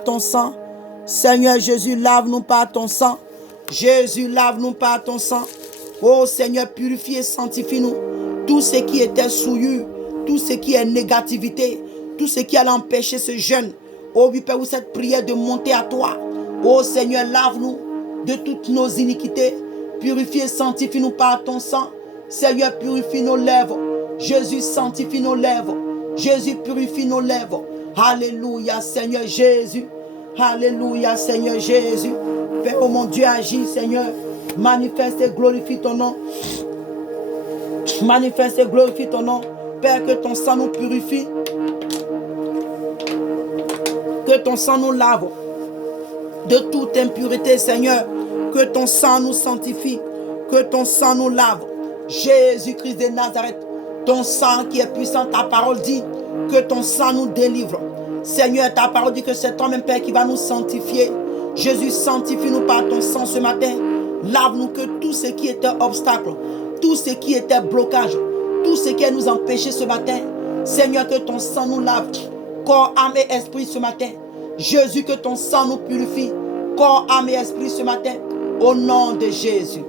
ton sang. Seigneur Jésus, lave-nous par ton sang. Jésus, lave-nous par ton sang. Oh Seigneur, purifie et sanctifie-nous. Tout ce qui était souillure, tout ce qui est négativité, tout ce qui allait empêcher ce jeûne. Oh oui, Père, cette prière de monter à toi. Oh Seigneur, lave-nous de toutes nos iniquités. Purifie et sanctifie-nous par ton sang. Seigneur, purifie nos lèvres. Jésus, sanctifie nos lèvres. Jésus, purifie nos lèvres. Alléluia, Seigneur Jésus. Alléluia, Seigneur Jésus. Père, oh mon Dieu, agis, Seigneur. Manifeste et glorifie ton nom. Manifeste et glorifie ton nom. Père, que ton sang nous purifie. Que ton sang nous lave de toute impureté, Seigneur. Que ton sang nous sanctifie. Que ton sang nous lave. Jésus-Christ de Nazareth, ton sang qui est puissant, ta parole dit que ton sang nous délivre. Seigneur, ta parole dit que c'est toi-même, Père, qui va nous sanctifier. Jésus, sanctifie-nous par ton sang ce matin. Lave-nous que tout ce qui était obstacle, tout ce qui était blocage, tout ce qui nous empêchait ce matin. Seigneur, que ton sang nous lave. Corps, âme et esprit ce matin. Jésus, que ton sang nous purifie. Corps, âme et esprit ce matin. Au nom de Jésus.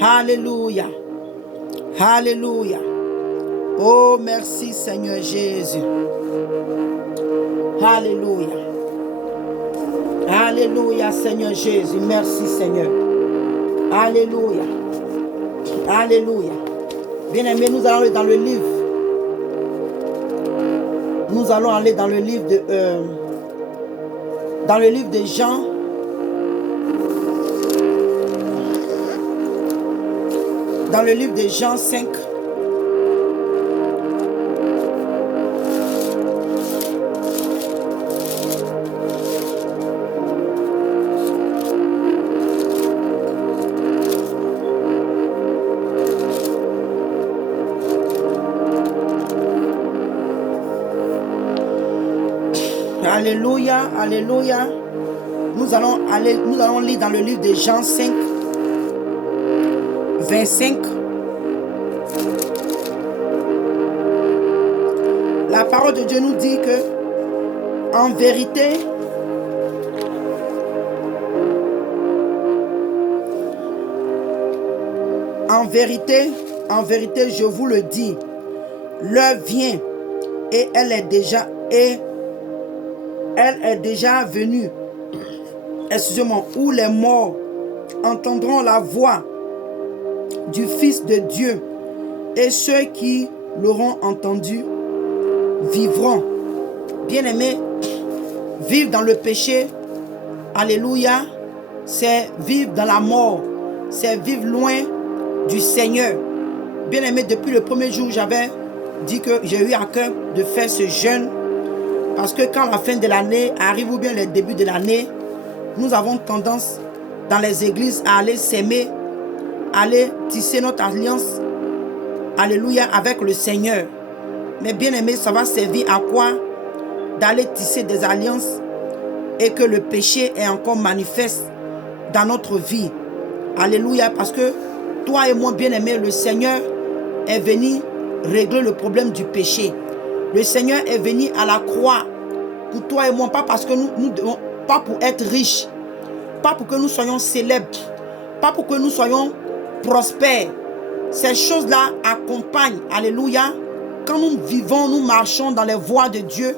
Alléluia. Alléluia. Oh, merci Seigneur Jésus. Alléluia. Alléluia Seigneur Jésus. Merci Seigneur. Alléluia. Alléluia. Bien-aimés, nous allons aller dans le livre. Nous allons aller dans le livre de Jean. Dans le livre de Jean 5. Alléluia, alléluia. Nous allons lire dans le livre de Jean 5, 25. La parole de Dieu nous dit que, en vérité, je vous le dis, l'heure vient et elle est déjà venue. Excusez-moi, où les morts entendront la voix du Fils de Dieu, et ceux qui l'auront entendu vivront. Bien-aimés, vivre dans le péché, alléluia, c'est vivre dans la mort, c'est vivre loin du Seigneur. Bien-aimés, depuis le premier jour, j'avais dit que j'ai eu à cœur de faire ce jeûne, parce que quand la fin de l'année arrive ou bien le début de l'année, nous avons tendance dans les églises à aller s'aimer, aller tisser notre alliance, alléluia, avec le Seigneur. Mais bien aimé, ça va servir à quoi d'aller tisser des alliances et que le péché est encore manifeste dans notre vie. Alléluia, parce que toi et moi, bien aimé, le Seigneur est venu régler le problème du péché. Le Seigneur est venu à la croix pour toi et moi, pas parce que nous devons, pas pour être riches, pas pour que nous soyons célèbres, pas pour que nous soyons prospères. Ces choses-là accompagnent, alléluia, quand nous vivons, nous marchons dans les voies de Dieu,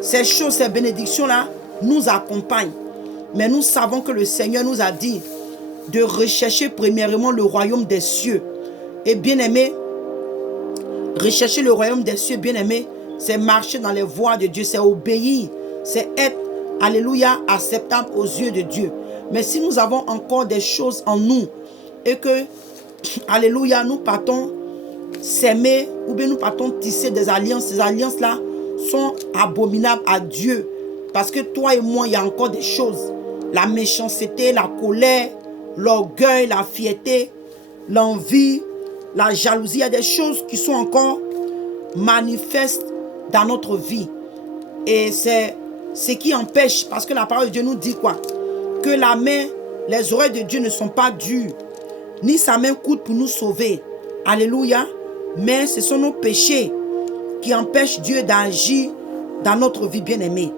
ces choses, ces bénédictions-là nous accompagnent. Mais nous savons que le Seigneur nous a dit de rechercher premièrement le royaume des cieux. Et bien aimé, rechercher le royaume des cieux, bien aimé, c'est marcher dans les voies de Dieu, c'est obéir, c'est être, alléluia, acceptable aux yeux de Dieu. Mais si nous avons encore des choses en nous et que, alléluia, nous partons s'aimer ou bien nous partons tisser des alliances, ces alliances-là sont abominables à Dieu. Parce que toi et moi, il y a encore des choses. La méchanceté, la colère, l'orgueil, la fierté, l'envie, la jalousie. Il y a des choses qui sont encore manifestes dans notre vie. Et c'est ce qui empêche, parce que la parole de Dieu nous dit quoi? Que la main, les oreilles de Dieu ne sont pas dures, ni sa main courte pour nous sauver. Alléluia. Mais ce sont nos péchés qui empêchent Dieu d'agir dans notre vie bien-aimée.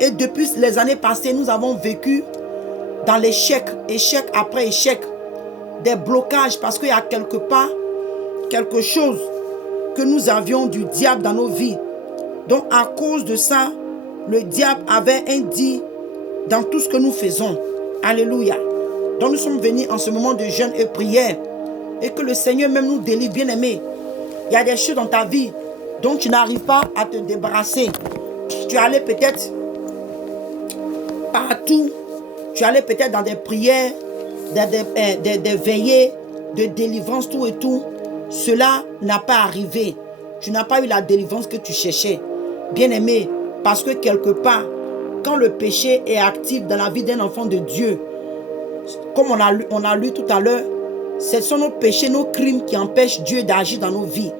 Et depuis les années passées, nous avons vécu dans l'échec, échec après échec, des blocages parce qu'il y a quelque part quelque chose que nous avions du diable dans nos vies. Donc à cause de ça, le diable avait un dit dans tout ce que nous faisons. Alléluia. Donc nous sommes venus en ce moment de jeûne et prière et que le Seigneur même nous délivre, bien-aimé. Il y a des choses dans ta vie dont tu n'arrives pas à te débarrasser. Tu allais peut-être partout. Tu allais peut-être dans des prières, des veillées de délivrance, tout et tout. Cela n'a pas arrivé. Tu n'as pas eu la délivrance que tu cherchais. Bien-aimé, parce que quelque part, quand le péché est actif dans la vie d'un enfant de Dieu, comme on a lu tout à l'heure, ce sont nos péchés, nos crimes qui empêchent Dieu d'agir dans nos vies.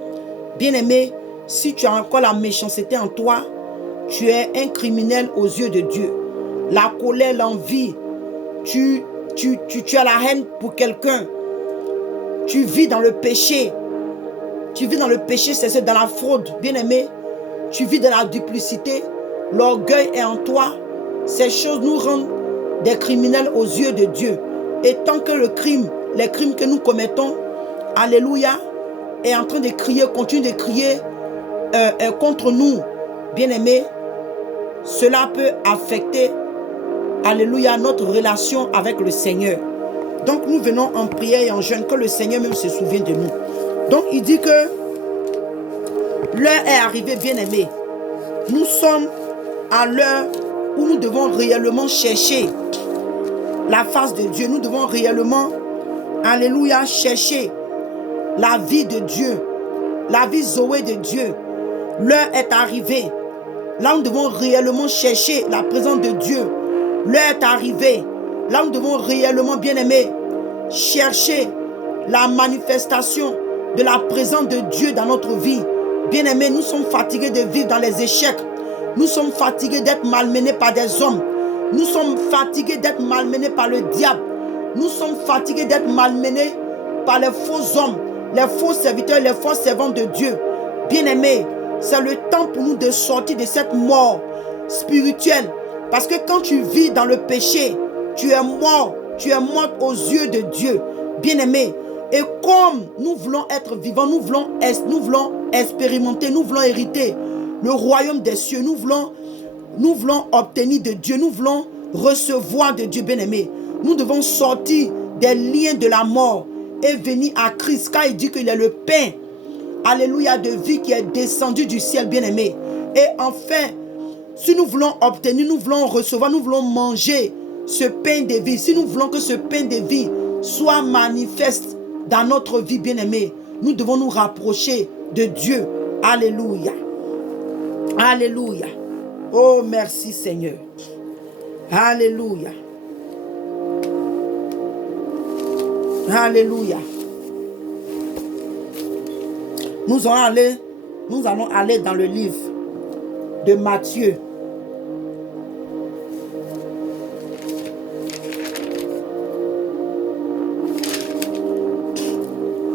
Bien-aimé, si tu as encore la méchanceté en toi, tu es un criminel aux yeux de Dieu. La colère, l'envie, tu as la haine pour quelqu'un. Tu vis dans le péché. Tu vis dans le péché, c'est dans la fraude. Bien-aimé, tu vis dans la duplicité. L'orgueil est en toi. Ces choses nous rendent des criminels aux yeux de Dieu. Et tant que les crimes que nous commettons, alléluia, est en train de crier, continue de crier contre nous, bien-aimés, cela peut affecter, alléluia, notre relation avec le Seigneur. Donc nous venons en prière et en jeûne, que le Seigneur même se souvienne de nous. Donc il dit que l'heure est arrivée, bien-aimés. Nous sommes à l'heure où nous devons réellement chercher la face de Dieu. Nous devons réellement, alléluia, chercher la vie de Dieu, la vie Zoé de Dieu. L'heure est arrivée. Là, nous devons réellement chercher la présence de Dieu. L'heure est arrivée. Là, nous devons réellement, bien-aimés, chercher la manifestation de la présence de Dieu dans notre vie. Bien-aimés, nous sommes fatigués de vivre dans les échecs. Nous sommes fatigués d'être malmenés par des hommes. Nous sommes fatigués d'être malmenés par le diable. Nous sommes fatigués d'être malmenés par les faux hommes, les faux serviteurs, les faux servants de Dieu. Bien-aimés, c'est le temps pour nous de sortir de cette mort spirituelle. Parce que quand tu vis dans le péché, tu es mort aux yeux de Dieu. Bien-aimés, et comme nous voulons être vivants, nous voulons expérimenter, nous voulons hériter le royaume des cieux, nous voulons obtenir de Dieu, nous voulons recevoir de Dieu, bien-aimé. Nous devons sortir des liens de la mort et venir à Christ, car il dit qu'il est le pain, alléluia, de vie qui est descendu du ciel, bien-aimé. Et enfin, si nous voulons obtenir, nous voulons recevoir, nous voulons manger ce pain de vie, si nous voulons que ce pain de vie soit manifeste dans notre vie, bien-aimé, nous devons nous rapprocher de Dieu. Alléluia. Alléluia. Oh, merci Seigneur. Alléluia. Alléluia. Nous allons aller dans le livre de Matthieu.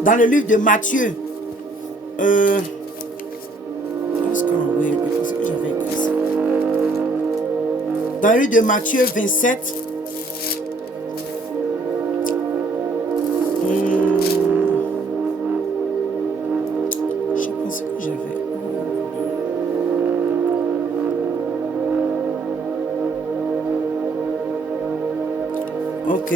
Dans le livre de Matthieu. Dans le livre de Matthieu 27. Je pense que j'avais. Ok.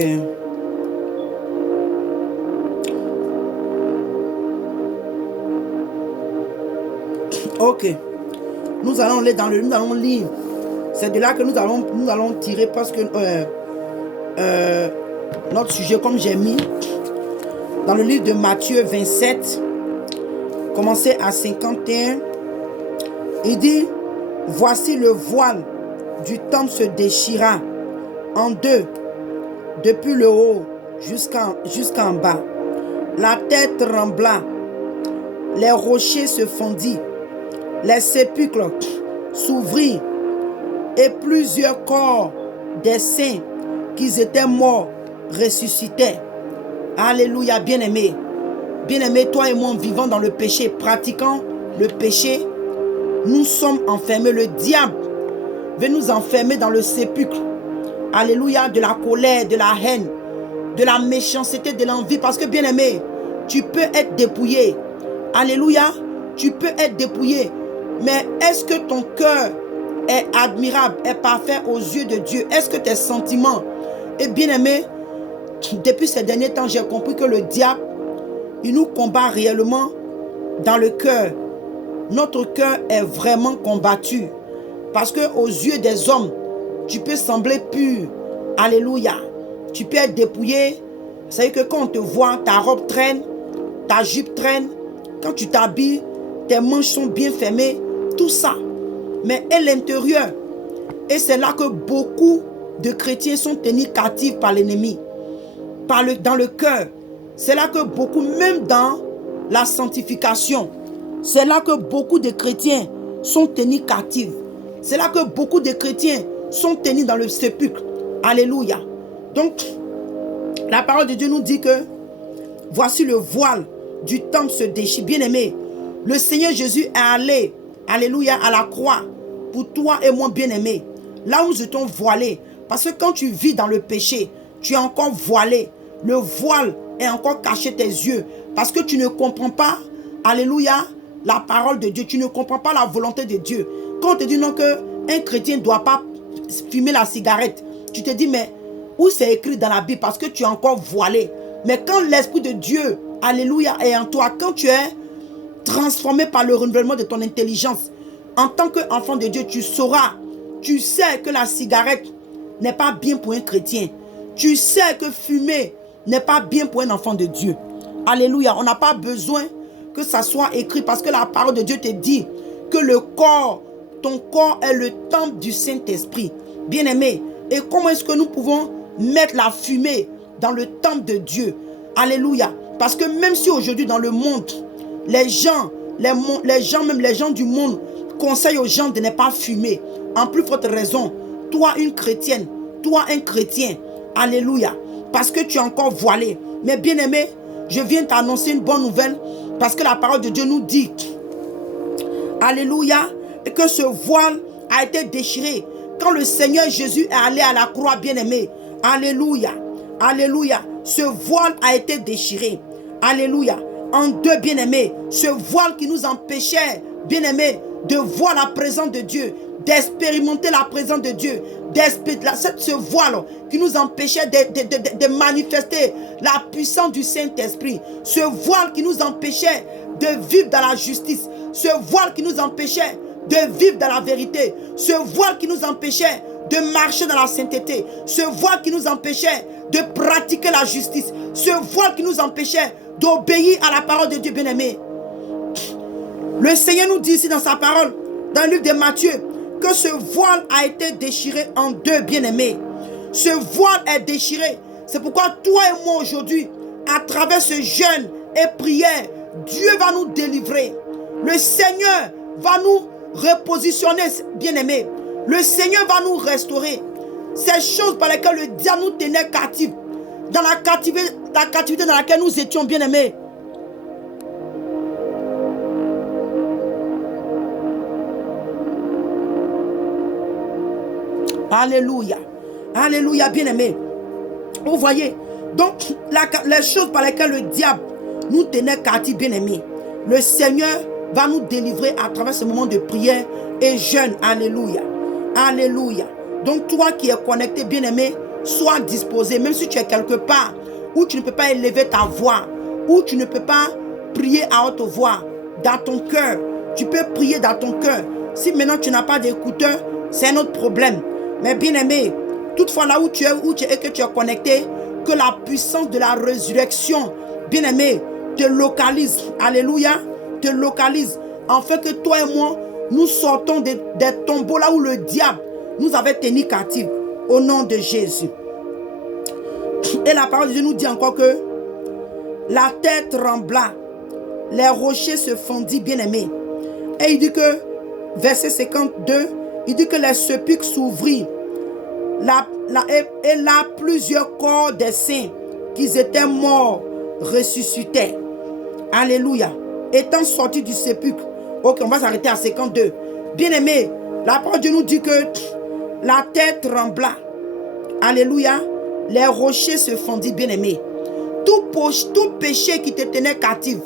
Ok. Nous allons lire nous allons lire. C'est de là que nous allons tirer parce que notre sujet, comme j'ai mis dans le livre de Matthieu 27, commencez à 51, il dit: voici le voile du temple se déchira en deux, depuis le haut jusqu'en bas. La terre trembla, les rochers se fondit, les sépulcres s'ouvrirent, et plusieurs corps des saints qui étaient morts ressuscitaient. Alléluia, bien-aimé. Bien-aimé, toi et moi, vivant dans le péché, pratiquant le péché, nous sommes enfermés. Le diable veut nous enfermer dans le sépulcre. Alléluia, de la colère, de la haine, de la méchanceté, de l'envie. Parce que bien-aimé, tu peux être dépouillé. Alléluia, tu peux être dépouillé. Mais est-ce que ton cœur est admirable, est parfait aux yeux de Dieu? Est-ce que tes sentiments... Et bien-aimé, depuis ces derniers temps, j'ai compris que le diable, il nous combat réellement dans le cœur. Notre cœur est vraiment combattu. Parce que aux yeux des hommes, tu peux sembler pur. Alléluia. Tu peux être dépouillé. C'est-à-dire que quand on te voit, ta robe traîne, ta jupe traîne. Quand tu t'habilles, tes manches sont bien fermées. Tout ça. Mais à l'intérieur, et c'est là que beaucoup de chrétiens sont tenus captifs par l'ennemi. Dans le cœur. C'est là que beaucoup, même dans la sanctification, c'est là que beaucoup de chrétiens sont tenus captifs. C'est là que beaucoup de chrétiens sont tenus dans le sépulcre. Alléluia. Donc, la parole de Dieu nous dit que voici le voile du temple se déchire. Bien-aimé, le Seigneur Jésus est allé, alléluia, à la croix pour toi et moi, bien-aimé. Là où nous étions voilés. Parce que quand tu vis dans le péché, tu es encore voilé. Le voile est encore caché tes yeux. Parce que tu ne comprends pas, alléluia, la parole de Dieu. Tu ne comprends pas la volonté de Dieu. Quand on te dit non qu'un chrétien ne doit pas fumer la cigarette, tu te dis mais où c'est écrit dans la Bible? Parce que tu es encore voilé. Mais quand l'Esprit de Dieu, alléluia, est en toi, quand tu es transformé par le renouvellement de ton intelligence, en tant qu'enfant de Dieu, tu sauras, tu sais que la cigarette n'est pas bien pour un chrétien. Tu sais que fumer n'est pas bien pour un enfant de Dieu. Alléluia. On n'a pas besoin que ça soit écrit parce que la parole de Dieu te dit que le corps, ton corps est le temple du Saint-Esprit. Bien-aimé, et comment est-ce que nous pouvons mettre la fumée dans le temple de Dieu? Alléluia. Parce que même si aujourd'hui dans le monde, les gens du monde conseillent aux gens de ne pas fumer. En plus forte raison, toi une chrétienne, toi un chrétien, alléluia, parce que tu es encore voilé. Mais bien aimé, je viens t'annoncer une bonne nouvelle parce que la parole de Dieu nous dit, alléluia, que ce voile a été déchiré quand le Seigneur Jésus est allé à la croix, bien aimé. Alléluia, alléluia, ce voile a été déchiré. Alléluia. En deux, bien aimés, ce voile qui nous empêchait, bien aimés, de voir la présence de Dieu, d'expérimenter la présence de Dieu, ce voile qui nous empêchait de manifester la puissance du Saint-Esprit, ce voile qui nous empêchait de vivre dans la justice, ce voile qui nous empêchait de vivre dans la vérité, ce voile qui nous empêchait de marcher dans la sainteté, ce voile qui nous empêchait de pratiquer la justice, ce voile qui nous empêchait d'obéir à la parole de Dieu, bien-aimé. Le Seigneur nous dit ici dans sa parole, dans le livre de Matthieu, que ce voile a été déchiré en deux, bien-aimés. Ce voile est déchiré. C'est pourquoi toi et moi aujourd'hui, à travers ce jeûne et prière, Dieu va nous délivrer. Le Seigneur va nous repositionner, bien-aimés. Le Seigneur va nous restaurer. Ces choses par lesquelles le diable nous tenait captifs, dans la captivité dans laquelle nous étions, bien-aimés. Alléluia. Alléluia, bien-aimés. Vous voyez, donc les choses par lesquelles le diable nous tenait captifs, bien-aimés, le Seigneur va nous délivrer à travers ce moment de prière et jeûne. Alléluia. Alléluia. Donc toi qui es connecté, bien-aimé, sois disposé, même si tu es quelque part où tu ne peux pas élever ta voix, où tu ne peux pas prier à haute voix, dans ton cœur, tu peux prier dans ton cœur. Si maintenant tu n'as pas d'écouteur, c'est un autre problème. Mais bien-aimé, toutefois là où tu es et que tu es connecté, que la puissance de la résurrection, bien-aimé, te localise. Alléluia, te localise. Afin que toi et moi, nous sortons des tombeaux là où le diable nous avait tenus captifs. Au nom de Jésus. Et la parole de Dieu nous dit encore que la terre trembla, les rochers se fondit, bien-aimés. Et il dit que, verset 52, il dit que les sépulcres s'ouvrirent. Et là, plusieurs corps des saints qui étaient morts ressuscitaient. Alléluia. Étant sortis du sépulcre. Ok, on va s'arrêter à 52. Bien-aimés, la parole de Dieu nous dit que La terre trembla. Alléluia. Les rochers se fondit, bien-aimé. Tout péché qui te tenait captif,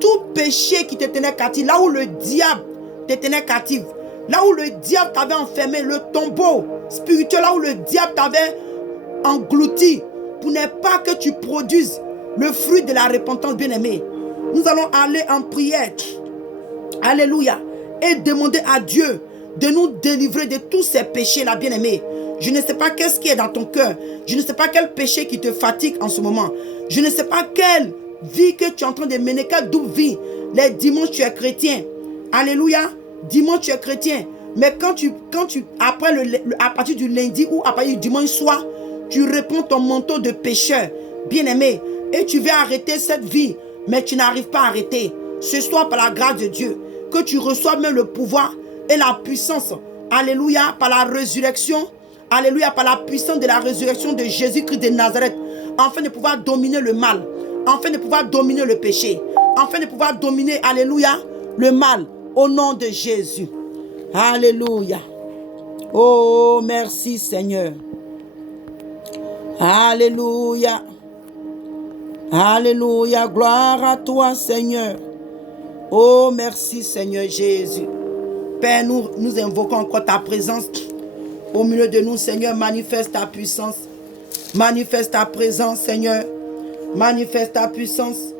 tout péché qui te tenait captif, là où le diable te tenait captif, là où le diable t'avait enfermé, le tombeau spirituel, là où le diable t'avait englouti, pour ne pas que tu produises le fruit de la repentance, bien-aimé. Nous allons aller en prière. Alléluia. Et demander à Dieu de nous délivrer de tous ces péchés-là, bien-aimé. Je ne sais pas qu'est-ce qui est dans ton cœur. Je ne sais pas quel péché qui te fatigue en ce moment. Je ne sais pas quelle vie que tu es en train de mener, quelle double vie. Les dimanches, tu es chrétien. Alléluia. Dimanche, tu es chrétien. Mais après à partir du lundi ou à partir du dimanche soir, tu réponds ton manteau de pécheur, bien-aimé. Et tu veux arrêter cette vie, mais tu n'arrives pas à arrêter. Ce soir, par la grâce de Dieu, que tu reçoives même le pouvoir et la puissance. Alléluia, par la résurrection. Alléluia, par la puissance de la résurrection de Jésus-Christ de Nazareth, afin de pouvoir dominer le mal, afin de pouvoir dominer le péché, afin de pouvoir dominer, alléluia, le mal, au nom de Jésus. Alléluia. Oh, merci Seigneur. Alléluia. Alléluia, gloire à toi Seigneur. Oh, merci Seigneur Jésus. Père, nous invoquons encore ta présence au milieu de nous, Seigneur. Manifeste ta puissance. Manifeste ta présence, Seigneur. Manifeste ta puissance.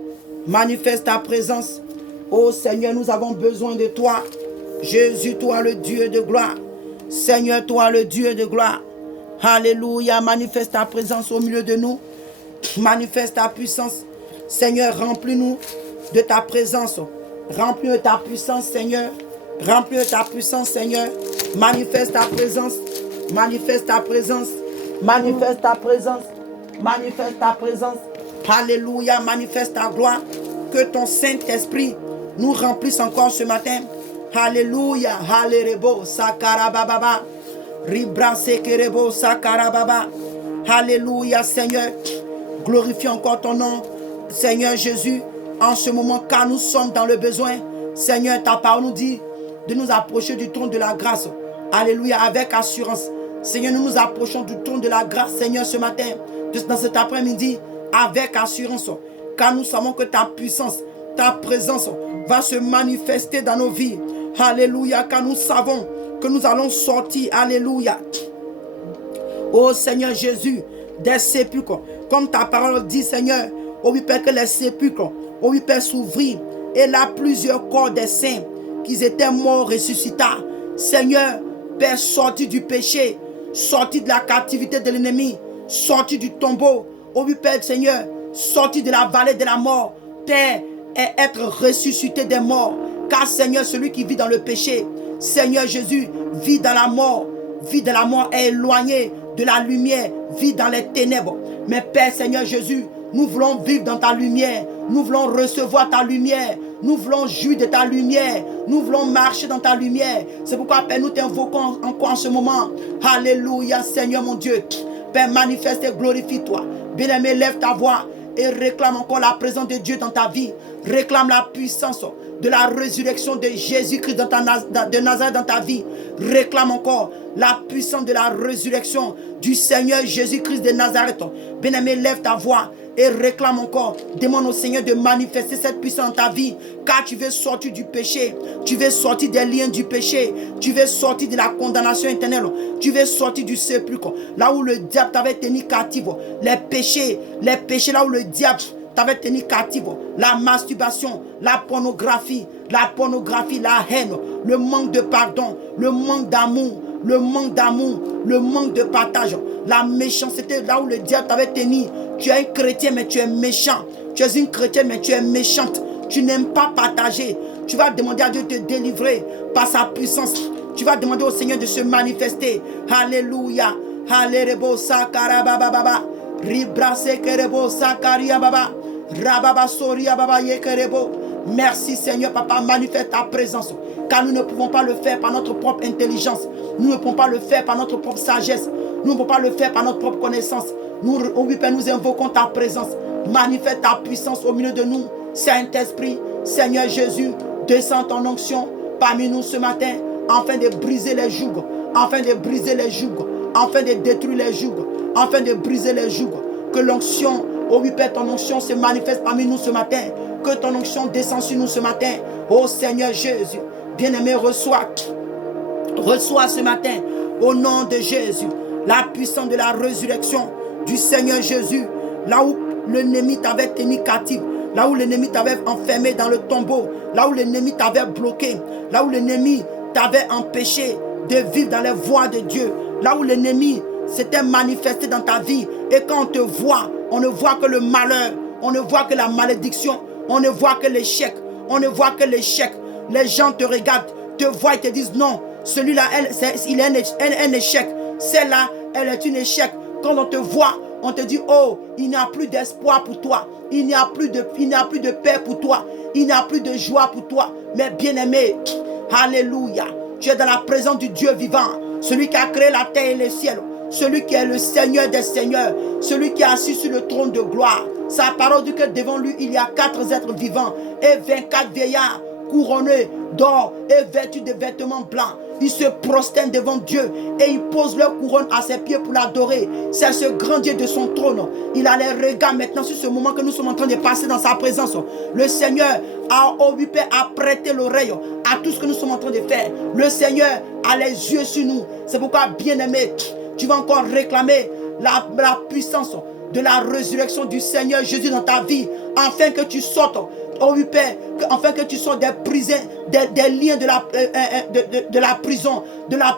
Manifeste ta présence. Oh Seigneur, nous avons besoin de toi. Jésus, toi le Dieu de gloire. Seigneur, toi le Dieu de gloire. Alléluia. Manifeste ta présence au milieu de nous. Manifeste ta puissance. Seigneur, remplis-nous de ta présence. Remplis de ta puissance, Seigneur. Remplis de ta puissance, Seigneur. Manifeste ta présence. Manifeste ta présence. Manifeste ta présence. Manifeste ta présence. Alléluia. Manifeste ta gloire. Que ton Saint-Esprit nous remplisse encore ce matin. Alléluia. Alléluia. Sakarababa. Ribra sekerebo sakarababa. Alléluia, Seigneur. Glorifie encore ton nom, Seigneur Jésus, en ce moment, car nous sommes dans le besoin. Seigneur, ta parole nous dit de nous approcher du trône de la grâce. Alléluia, avec assurance. Seigneur, nous nous approchons du trône de la grâce, Seigneur, ce matin, dans cet après-midi, avec assurance, car nous savons que ta puissance, ta présence va se manifester dans nos vies. Alléluia, car nous savons que nous allons sortir. Alléluia. Oh Seigneur Jésus, des sépulcres, comme ta parole dit, Seigneur, oh oui Père, que les sépulcres, oh oui Père, s'ouvrir, et là plusieurs corps des saints qui étaient morts ressuscités. Seigneur, Père, sorti du péché, sorti de la captivité de l'ennemi, sorti du tombeau, oh oui Père, Seigneur, sorti de la vallée de la mort, Père, et être ressuscité des morts, car Seigneur, celui qui vit dans le péché, Seigneur Jésus, vit dans la mort est éloigné de la lumière, vit dans les ténèbres. Mais Père Seigneur Jésus, nous voulons vivre dans ta lumière, nous voulons recevoir ta lumière, nous voulons jouir de ta lumière, nous voulons marcher dans ta lumière. C'est pourquoi Père, nous t'invoquons encore en ce moment. Alléluia Seigneur mon Dieu. Père, manifeste et glorifie-toi. Bien-aimé, lève ta voix et réclame encore la présence de Dieu dans ta vie. Réclame la puissance de la résurrection de Jésus-Christ de Nazareth dans ta vie. Réclame encore la puissance de la résurrection du Seigneur Jésus-Christ de Nazareth. Bien-aimé, lève ta voix et réclame encore. Demande au Seigneur de manifester cette puissance dans ta vie, car tu veux sortir du péché, tu veux sortir des liens du péché, tu veux sortir de la condamnation éternelle, tu veux sortir du sépulcre, là où le diable t'avait tenu captif, les péchés là où le diable t'avait tenu captif, la masturbation, la pornographie, la haine, le manque de pardon, le manque d'amour, le manque de partage, la méchanceté, là où le diable t'avait tenu. Tu es un chrétien mais tu es méchant, tu es une chrétienne mais tu es méchante, tu n'aimes pas partager. Tu vas demander à Dieu de te délivrer par sa puissance. Tu vas demander au Seigneur de se manifester. Alléluia. Alléluia. Sakarababa. Ribrase kerebo sakaria baba. Rababa soria baba yekerebo. Merci Seigneur Papa, manifeste ta présence, car nous ne pouvons pas le faire par notre propre intelligence, nous ne pouvons pas le faire par notre propre sagesse, nous ne pouvons pas le faire par notre propre connaissance. Nous, oui Père, nous invoquons ta présence. Manifeste ta puissance au milieu de nous. Saint-Esprit, Seigneur Jésus, descends ton onction parmi nous ce matin, afin de briser les jougs, afin de briser les jougs, afin de détruire les jougs, afin de briser les jougs. Que l'onction, oh oui Père, ton onction se manifeste parmi nous ce matin. Que ton onction descende sur nous ce matin. Oh Seigneur Jésus, bien-aimé, reçois ce matin, au nom de Jésus, la puissance de la résurrection du Seigneur Jésus. Là où l'ennemi t'avait tenu captif, là où l'ennemi t'avait enfermé dans le tombeau, là où l'ennemi t'avait bloqué, là où l'ennemi t'avait empêché de vivre dans les voies de Dieu, là où l'ennemi s'était manifesté dans ta vie. Et quand on te voit, on ne voit que le malheur, on ne voit que la malédiction, on ne voit que l'échec, on ne voit que l'échec. Les gens te regardent, te voient et te disent non, celui-là, il est un échec. Celle-là, elle est un échec. Quand on te voit, on te dit, oh, il n'y a plus d'espoir pour toi. Il n'y a plus de paix pour toi. Il n'y a plus de joie pour toi. Mais bien-aimé, alléluia, tu es dans la présence du Dieu vivant, celui qui a créé la terre et les ciels, celui qui est le Seigneur des seigneurs, celui qui est assis sur le trône de gloire. Sa parole dit que devant lui, il y a 4 êtres vivants et 24 vieillards couronnés d'or et vêtus de vêtements blancs. Ils se prosternent devant Dieu et ils posent leur couronne à ses pieds pour l'adorer. C'est ce grand Dieu de son trône. Il a les regards maintenant sur ce moment que nous sommes en train de passer dans sa présence. Le Seigneur a prêté l'oreille à tout ce que nous sommes en train de faire. Le Seigneur a les yeux sur nous. C'est pourquoi, bien-aimé, tu vas encore réclamer la puissance de la résurrection du Seigneur Jésus dans ta vie, afin que tu sortes, oh oui Père, afin que tu sortes des prisons, des liens de la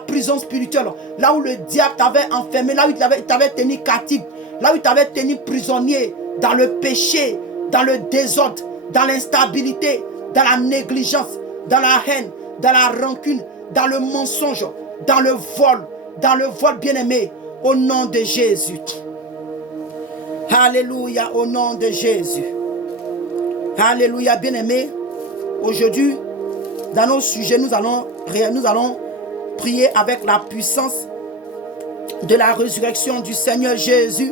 prison spirituelle, là où le diable t'avait enfermé, là où il t'avait tenu captif, là où il t'avait tenu prisonnier, dans le péché, dans le désordre, dans l'instabilité, dans la négligence, dans la haine, dans la rancune, dans le mensonge, dans le vol bien-aimé, au nom de Jésus. Alléluia, au nom de Jésus. Alléluia, bien-aimés. Aujourd'hui, dans nos sujets, nous allons prier avec la puissance de la résurrection du Seigneur Jésus,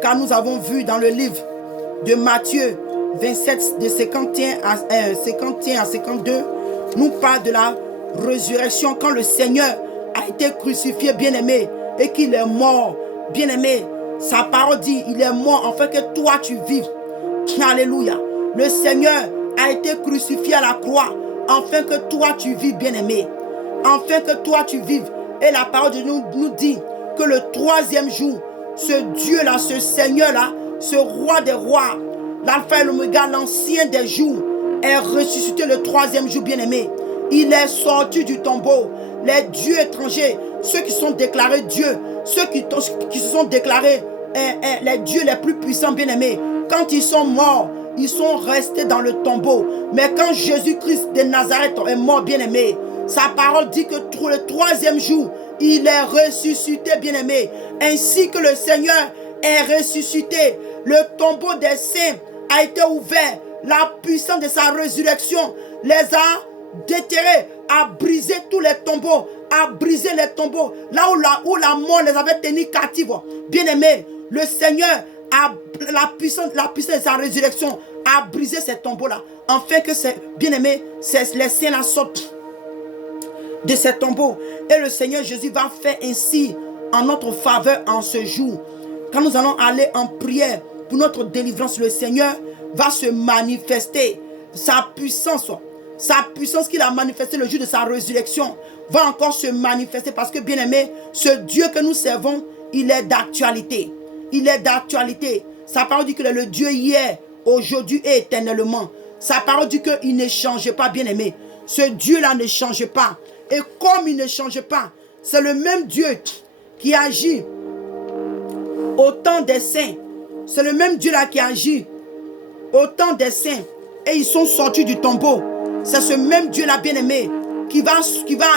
car nous avons vu dans le livre de Matthieu 27, de 51 à 52, nous parle de la résurrection quand le Seigneur a été crucifié, bien-aimé, et qu'il est mort, bien-aimé. Sa parole dit, il est mort afin que toi tu vives. Alléluia. Le Seigneur a été crucifié à la croix afin que toi tu vives, bien-aimé. Afin que toi tu vives. Et la parole de nous dit que le 3e jour, ce Dieu-là, ce Seigneur-là, ce roi des rois, l'alpha et l'oméga, l'ancien des jours, est ressuscité le 3e jour, bien-aimé. Il est sorti du tombeau. Les dieux étrangers, ceux qui sont déclarés dieux, ceux qui se sont déclarés les dieux les plus puissants, bien-aimés, quand ils sont morts, ils sont restés dans le tombeau. Mais quand Jésus-Christ de Nazareth est mort, bien-aimé, sa parole dit que le 3e jour, il est ressuscité, bien-aimé. Ainsi que le Seigneur est ressuscité, le tombeau des saints a été ouvert. La puissance de sa résurrection les a déterrés, a brisé tous les tombeaux, a brisé les tombeaux, là où la mort les avait tenus captifs. Bien-aimé, le Seigneur a la puissance de sa résurrection a brisé ces tombeaux-là, afin que bien-aimé, les saints la sortent de ces tombeaux. Et le Seigneur Jésus va faire ainsi en notre faveur en ce jour. Quand nous allons aller en prière pour notre délivrance, le Seigneur va se manifester. Sa puissance qu'il a manifestée le jour de sa résurrection va encore se manifester, parce que, bien-aimé, ce Dieu que nous servons, il est d'actualité. Il est d'actualité. Sa parole dit que le Dieu hier, aujourd'hui et éternellement. Sa parole dit qu'il ne change pas, bien-aimé. Ce Dieu-là ne change pas. Et comme il ne change pas, c'est le même Dieu qui agit au temps des saints. C'est le même Dieu-là qui agit au temps des saints. Et ils sont sortis du tombeau. C'est ce même Dieu-là, bien-aimé, qui va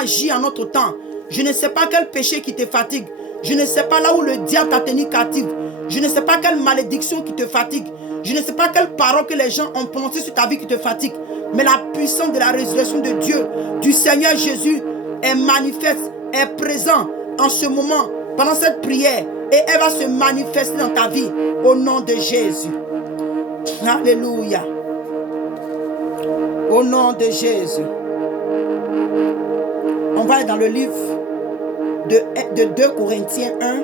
agir en notre temps. Je ne sais pas quel péché qui te fatigue. Je ne sais pas là où le diable t'a tenu captif. Je ne sais pas quelle malédiction qui te fatigue. Je ne sais pas quelle parole que les gens ont prononcée sur ta vie qui te fatigue. Mais la puissance de la résurrection de Dieu, du Seigneur Jésus, est manifeste, est présent en ce moment, pendant cette prière. Et elle va se manifester dans ta vie au nom de Jésus. Alléluia. Au nom de Jésus. On va aller dans le livre de 2 Corinthiens 1.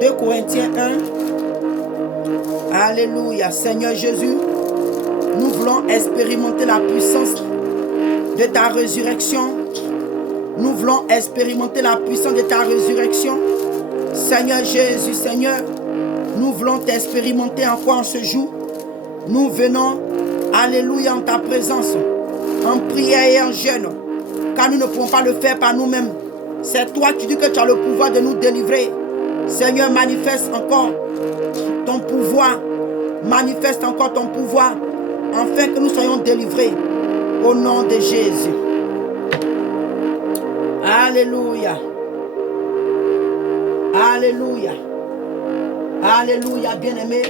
2 Corinthiens 1. Alléluia. Seigneur Jésus, nous voulons expérimenter la puissance de ta résurrection. Nous voulons expérimenter la puissance de ta résurrection. Seigneur Jésus, Seigneur, nous voulons t'expérimenter encore en ce jour. Nous venons, alléluia, en ta présence, en prière et en jeûne, car nous ne pouvons pas le faire par nous-mêmes. C'est toi qui dis que tu as le pouvoir de nous délivrer. Seigneur, manifeste encore ton pouvoir. Manifeste encore ton pouvoir, afin que nous soyons délivrés. Au nom de Jésus. Alléluia. Alléluia. Alléluia, bien-aimé.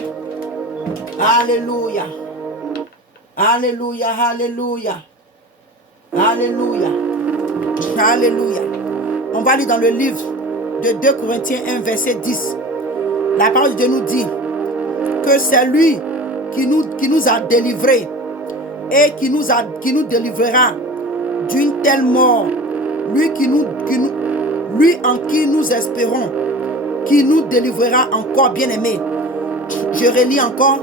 Alléluia. Alléluia, alléluia. Alléluia. Alléluia. On va lire dans le livre de 2 Corinthiens 1, verset 10. La parole de Dieu nous dit que c'est lui qui nous a délivrés et qui nous délivrera d'une telle mort. Lui en qui nous espérons, qui nous délivrera encore, bien-aimé. Je relis encore.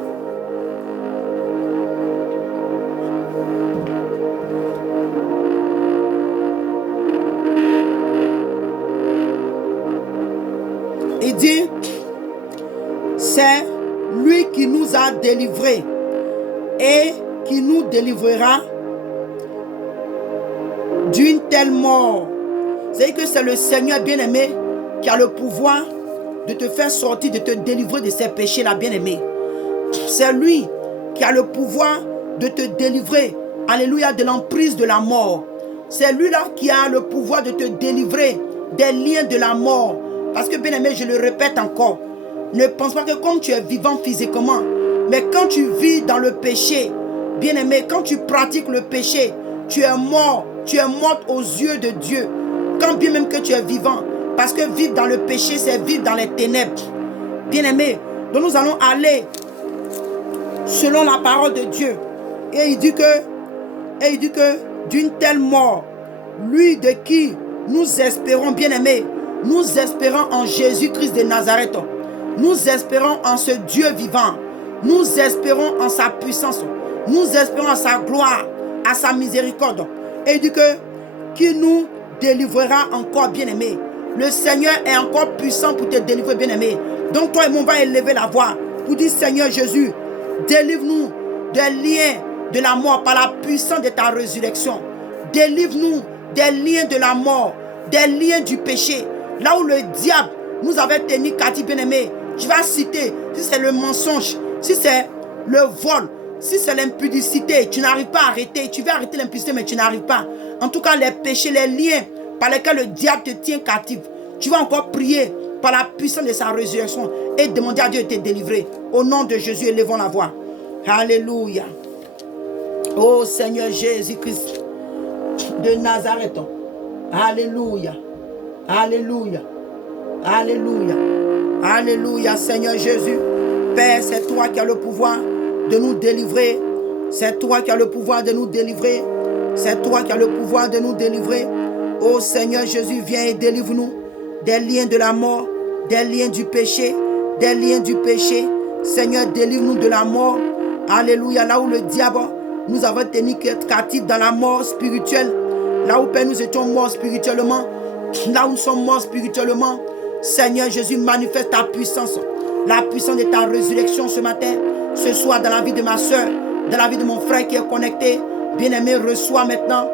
Il dit, c'est lui qui nous a délivrés et qui nous délivrera d'une telle mort. C'est-à-dire que c'est le Seigneur bien-aimé qui a le pouvoir de te faire sortir, de te délivrer de ces péchés-là, bien-aimé. C'est lui qui a le pouvoir de te délivrer, alléluia, de l'emprise de la mort. C'est lui-là qui a le pouvoir de te délivrer des liens de la mort. Parce que, bien-aimé, je le répète encore, ne pense pas que comme tu es vivant physiquement, mais quand tu vis dans le péché, bien-aimé, quand tu pratiques le péché, tu es mort aux yeux de Dieu. Quand bien même que tu es vivant, parce que vivre dans le péché, c'est vivre dans les ténèbres. Bien-aimé, donc nous allons aller selon la parole de Dieu. Et il dit que d'une telle mort, lui de qui nous espérons, bien-aimé, nous espérons en Jésus-Christ de Nazareth. Nous espérons en ce Dieu vivant. Nous espérons en sa puissance. Nous espérons en sa gloire, à sa miséricorde. Et il dit que qui nous délivrera encore, bien-aimé. Le Seigneur est encore puissant pour te délivrer, bien-aimé. Donc toi et moi, on va élever la voix pour dire, Seigneur Jésus, délivre-nous des liens de la mort par la puissance de ta résurrection. Délivre-nous des liens de la mort, des liens du péché. Là où le diable nous avait tenu captifs, bien-aimé. Tu vas citer, si c'est le mensonge, si c'est le vol, si c'est l'impudicité, tu n'arrives pas à arrêter. Tu veux arrêter l'impudicité, mais tu n'arrives pas. En tout cas, les péchés, les liens par lesquels le diable te tient captif. Tu vas encore prier par la puissance de sa résurrection et demander à Dieu de te délivrer. Au nom de Jésus, élevons la voix. Alléluia. Oh Seigneur Jésus-Christ de Nazareth. Alléluia. Alléluia. Alléluia. Alléluia, Seigneur Jésus. Père, c'est toi qui as le pouvoir de nous délivrer. C'est toi qui as le pouvoir de nous délivrer. C'est toi qui as le pouvoir de nous délivrer. Oh Seigneur Jésus, viens et délivre-nous des liens de la mort, des liens du péché, des liens du péché. Seigneur, délivre-nous de la mort. Alléluia, là où le diable nous avait tenu captifs dans la mort spirituelle. Là où, Père, nous étions morts spirituellement. Là où nous sommes morts spirituellement. Seigneur Jésus, manifeste ta puissance. La puissance de ta résurrection ce matin. Ce soir dans la vie de ma soeur, dans la vie de mon frère qui est connecté. Bien-aimé, reçois maintenant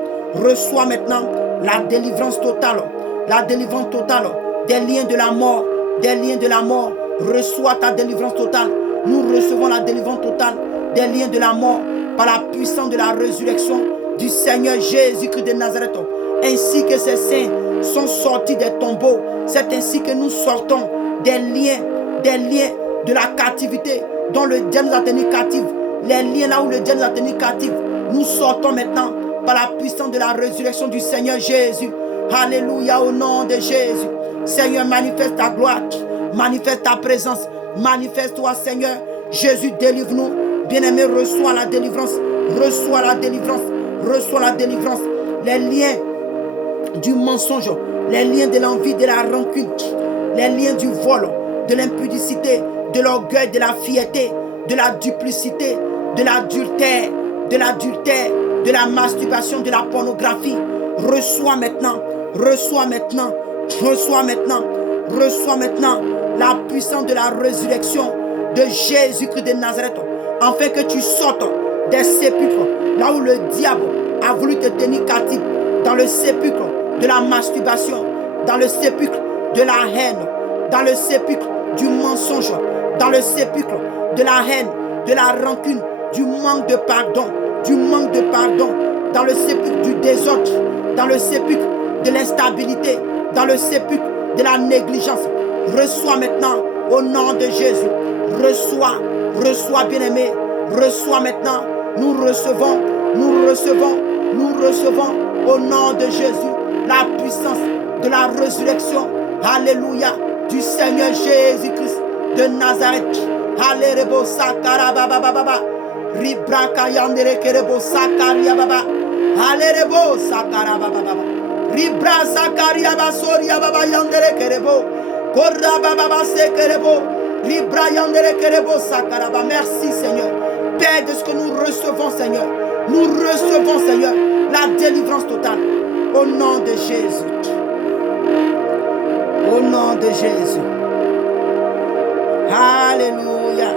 la délivrance totale. La délivrance totale des liens de la mort. Des liens de la mort. Reçois ta délivrance totale. Nous recevons la délivrance totale des liens de la mort par la puissance de la résurrection du Seigneur Jésus-Christ de Nazareth. Ainsi que ces saints sont sortis des tombeaux. C'est ainsi que nous sortons des liens de la captivité dont le diable nous a tenu captifs. Les liens là où le diable nous a tenu captifs. Nous sortons maintenant par la puissance de la résurrection du Seigneur Jésus. Alléluia, au nom de Jésus. Seigneur, manifeste ta gloire, manifeste ta présence, manifeste-toi, Seigneur. Jésus, délivre-nous. Bien-aimé, reçois la délivrance, reçois la délivrance, reçois la délivrance. Les liens du mensonge, les liens de l'envie, de la rancune, les liens du vol, de l'impudicité, de l'orgueil, de la fierté, de la duplicité, de l'adultère, de la masturbation, de la pornographie. Reçois maintenant, reçois maintenant, reçois maintenant, reçois maintenant la puissance de la résurrection de Jésus-Christ de Nazareth, afin que tu sortes des sépulcres, là où le diable a voulu te tenir captif, dans le sépulcre de la masturbation, dans le sépulcre de la haine, dans le sépulcre du mensonge, dans le sépulcre de la haine, de la rancune, du manque de pardon, dans le sépulcre du désordre, dans le sépulcre de l'instabilité, dans le sépulcre de la négligence. Reçois maintenant au nom de Jésus. Reçois, reçois bien-aimé, reçois maintenant. Nous recevons au nom de Jésus la puissance de la résurrection. Alléluia, du Seigneur Jésus-Christ de Nazareth. Alléluia, sakarabababa. Ribraka yandere kerebo sakaria baba. Alléluia, sakarabababa. Ribra sakaria basoria baba yandere kerebo. Korra baba sekerebo. Ribra yandere kerebo sakaraba. Merci Seigneur. Père, de ce que nous recevons, Seigneur. Nous recevons, Seigneur, la délivrance totale. Au nom de Jésus. Au nom de Jésus. Alléluia.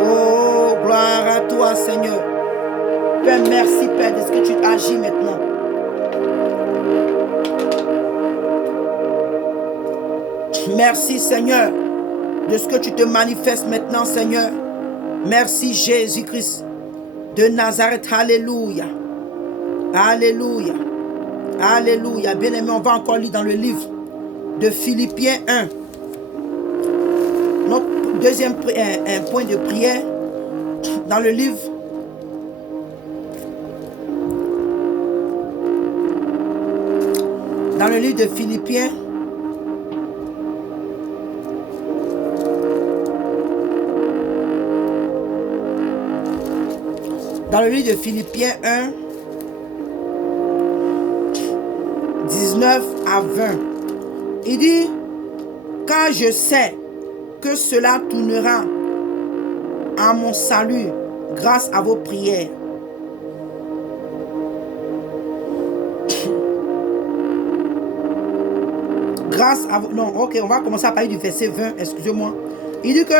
Oh, gloire à toi, Seigneur. Père, merci, Père, de ce que tu agis maintenant. Merci, Seigneur, de ce que tu te manifestes maintenant, Seigneur. Merci, Jésus-Christ de Nazareth. Alléluia. Alléluia. Alléluia. Bien-aimé, on va encore lire dans le livre de Philippiens 1. Notre deuxième point de prière dans le livre de Philippiens. Dans le livre de Philippiens 1, 19 à 20, il dit, car je sais que cela tournera à mon salut grâce à vos prières. Grâce à vous. Non, ok, on va commencer à parler du verset 20, excusez-moi. Il dit que,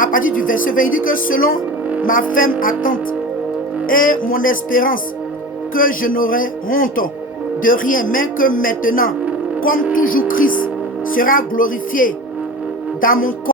à partir du verset 20, il dit que selon ma ferme attente et mon espérance, que je n'aurai honte de rien, mais que maintenant, comme toujours Christ sera glorifié dans mon corps.